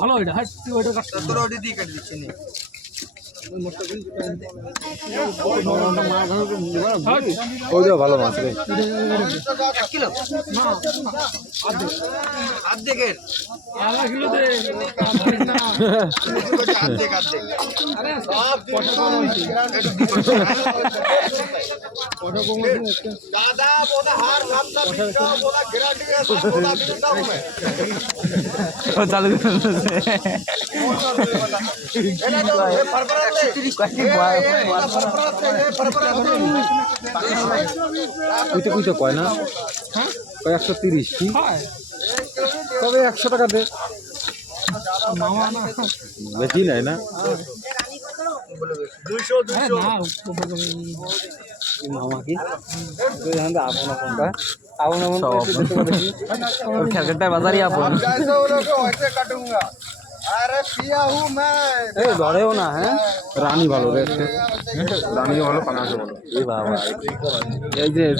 ভালো এটা তোর ওটি দিয়ে কেটে দিচ্ছি নি ওইটা ভালো মাছ রে। 1 কিলো অর্ধেকের আধা কিলো দে অর্ধেক আরে সব দাদা বোধা হার সামনা পিছু বোধা গ্যারান্টি আছে বোধা দাও ও চালু এটা তো ফরফরাতে কুইতে কয় না কয় 130 কি তবে 100 টাকা দে মামা না বেশি নাই না 200 আরে না মামা কি আপন খেলঘंटा बाजार ही आपन जैसे वो लोग वैसे काटूंगा अरे पिया हूँ मैं ए लड़ेও না হ্যাঁ রানী ভালো রে রানী ভালো পানা ভালো এই বাবা এই যে